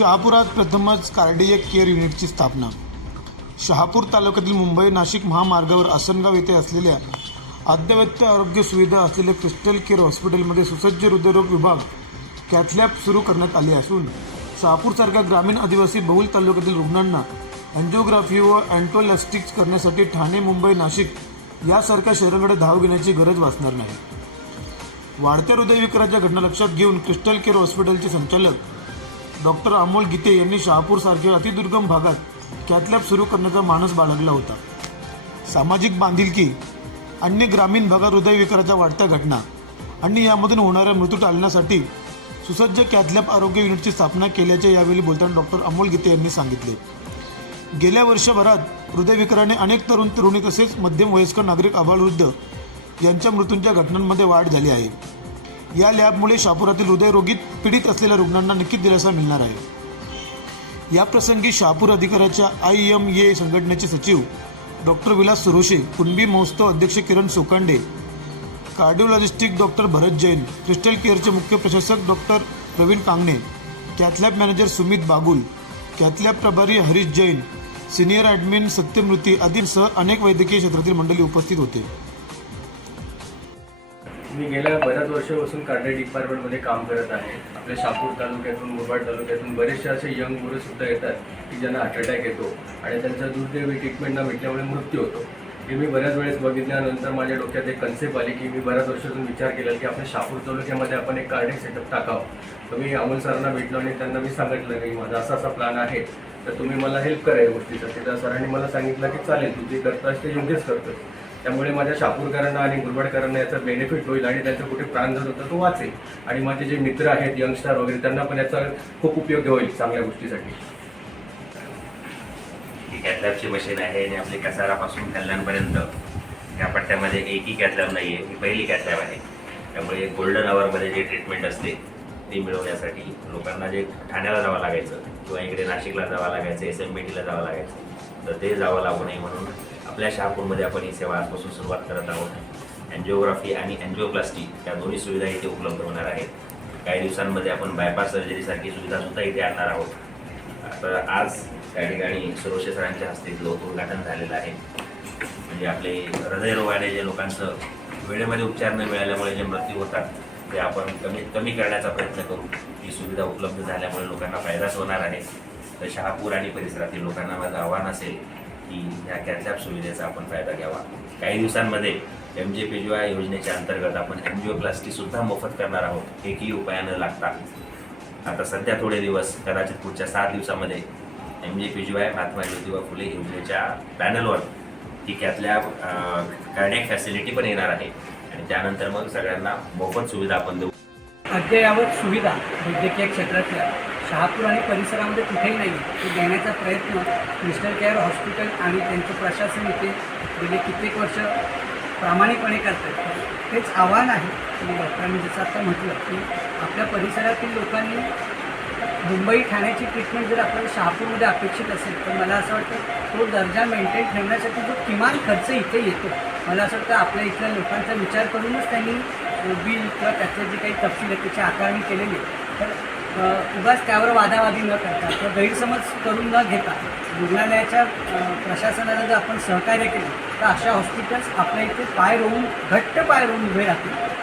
शहापुरात प्रथमच cardiac care युनिटची स्थापना. शहापूर तालुक्यातील मुंबई नाशिक महामार्गावर आसनगाव येथे असलेल्या अद्यवत्य आरोग्य सुविधा असलेल्या क्रिस्टल केअर हॉस्पिटलमध्ये सुसज्ज हृदयरोग विभाग कॅथलॅब सुरू करण्यात आले असून शहापूरसारख्या ग्रामीण आदिवासी बहुल तालुक्यातील रुग्णांना अँजिओग्राफी व अँटोलॅस्टिक्स करण्यासाठी ठाणे मुंबई नाशिक यासारख्या शहरांकडे धाव घेण्याची गरज भासणार नाही. वाढत्या हृदयविकाराच्या घटना लक्षात घेऊन क्रिस्टल केअर हॉस्पिटलचे संचालक डॉक्टर अमोल गीते यांनी शहापूरसारख्या अतिदुर्गम भागात कॅथलॅब सुरू करण्याचा मानस बाळगला होता. सामाजिक बांधिलकी अन्य ग्रामीण भागात हृदयविकाराच्या वाढत्या घटना आणि यामधून होणाऱ्या मृत्यू टाळण्यासाठी सुसज्ज कॅथलॅब आरोग्य युनिटची स्थापना केल्याचे यावेळी बोलताना डॉक्टर अमोल गीते यांनी सांगितले. गेल्या वर्षभरात हृदयविकाराने अनेक तरुण तरुणी तसेच मध्यम वयस्कर नागरिक आबालवृद्ध यांच्या मृत्यूंच्या घटनांमध्ये वाढ झाली आहे. या लॅबमुळे शहापुरातील हृदयरोगीत पीडित असलेल्या रुग्णांना नक्कीच दिलासा मिळणार आहे. याप्रसंगी शहापूर अधिकाऱ्याच्या आय एम ए संघटनेचे सचिव डॉक्टर विलास सुरोशे कुणबी महोत्सव अध्यक्ष Kiran Sokande cardiologist doctor Bharat Jain crystal केअरचे मुख्य प्रशासक doctor Pravin Kangane cath lab manager Sumit Bagul cath lab प्रभारी हरीश जैन सिनियर ॲडमिन सत्यमृती आदींसह अनेक वैद्यकीय क्षेत्रातील मंडळी उपस्थित होते. मी गेल्या बऱ्याच वर्षापासून कार्डिया डिपार्टमेंटमध्ये काम करत आहे. आपल्या शापूर तालुक्यातून मुरबाड तालुक्यातून बरेचसे असे यंग मुलंसुद्धा येतात की ज्यांना हार्ट अटॅक येतो आणि त्यांचा दुर्दैवी ट्रीटमेंट न भेटल्यामुळे मृत्यू होतो. हे मी बऱ्याच वेळेस बघितल्यानंतर माझ्या डोक्यात एक कन्सेप्ट आली की मी बऱ्याच वर्षातून विचार केला की आपल्या शापूर तालुक्यामध्ये आपण एक कार्डे सेटअप टाकावं. तर मी अमोल सरांना भेटलो आणि त्यांना मी सांगितलं की माझा असा असा प्लॅन आहे. तर तुम्ही मला हेल्प करा या गोष्टीसाठी तर सरांनी मला सांगितलं की चालेल तू जे करतास ते योग्यच करतोस. त्यामुळे माझ्या शापूरकरांना आणि गुरबाडकरांना याचा बेनिफिट होईल आणि त्यांचं कुठे प्राण जर होता तो वाचेल. आणि माझे जे मित्र आहेत यंगस्टार वगैरे त्यांना पण याचा खूप उपयोग होईल चांगल्या गोष्टीसाठी. ही कॅथलॅबची मशीन आहे आणि आपली कसारापासून कल्याणपर्यंत. या पट्ट्यामध्ये एकही कॅथलॅब नाही आहे ही पहिली कॅथलॅब आहे. त्यामुळे गोल्डन आवरमध्ये जे ट्रीटमेंट असते ती मिळवण्यासाठी लोकांना जे ठाण्याला जावं लागायचं किंवा इकडे नाशिकला जावं लागायचं एस एम बी टीला जावं लागायचं तर ते जावं लागू नये म्हणून आपल्या शहापूरमध्ये आपण ही सेवा आजपासून सुरुवात करत आहोत. अँजिओग्राफी आणि अँजिओप्लास्टी या दोन्ही सुविधा इथे उपलब्ध होणार आहेत. काही दिवसांमध्ये आपण बायपास सर्जरीसारखी सुविधासुद्धा इथे आणणार आहोत. तर आज त्या ठिकाणी सुरोशे सरांच्या हस्ते लोक उद्घाटन झालेलं आहे. म्हणजे आपले हृदयरोगाने जे लोकांचं वेळेमध्ये उपचार न मिळाल्यामुळे जे मृत्यू होतात ते आपण कमीत कमी करण्याचा प्रयत्न करू. ही सुविधा उपलब्ध झाल्यामुळे लोकांना फायदाच होणार आहे. तर शहापूर आणि परिसरातील लोकांना माझं आव्हान असेल की ह्या कॅथलॅब सुविधेचा आपण फायदा घ्यावा. काही दिवसांमध्ये एम जे पी जी वाय योजनेच्या अंतर्गत आपण एन्जिओप्लास्टी सुद्धा मोफत करणार आहोत. एकही उपाय न लागता. आता सध्या थोडे दिवस कदाचित पुढच्या सात दिवसामध्ये M J P J Y Mahatma Jyotiba Phule योजनेच्या पॅनलवर ही कॅथलॅब कार्डियक फॅसिलिटी पण येणार आहे. आणि त्यानंतर मग सगळ्यांना मोफत सुविधा आपण देऊ. अद्ययावत सुविधा वैद्यकीय क्षेत्रातल्या शहापूर आणि परिसरामध्ये कुठेही नाही. ते देण्याचा प्रयत्न क्रिस्टल केअर हॉस्पिटल आणि त्यांचं प्रशासन इथे गेले कित्येक वर्ष प्रामाणिकपणे करतात. तेच आव्हान आहे. मी डॉक्टरांनी जसं आता म्हटलं की आपल्या परिसरातील लोकांनी मुंबई ठाण्याची ट्रीटमेंट जर आपल्याला शहापूरमध्ये अपेक्षित असेल तर मला असं वाटतं तो दर्जा मेंटेन ठेवण्यासाठी जो किमान खर्च इथे येतो मला असं वाटतं आपल्या इथल्या लोकांचा विचार करूनच त्यांनी बिल किंवा त्याचे जे काही तपशील आहेत त्याची आकारणी केलेली तर उगाच त्यावर वादावादी न करता किंवा गैरसमज करून न घेता रुग्णालयाच्या प्रशासनाला जर आपण सहकार्य केलं तर अशा हॉस्पिटल्स आपल्या इथे पाय रोवून घट्ट पाय रोवून उभे राहतील.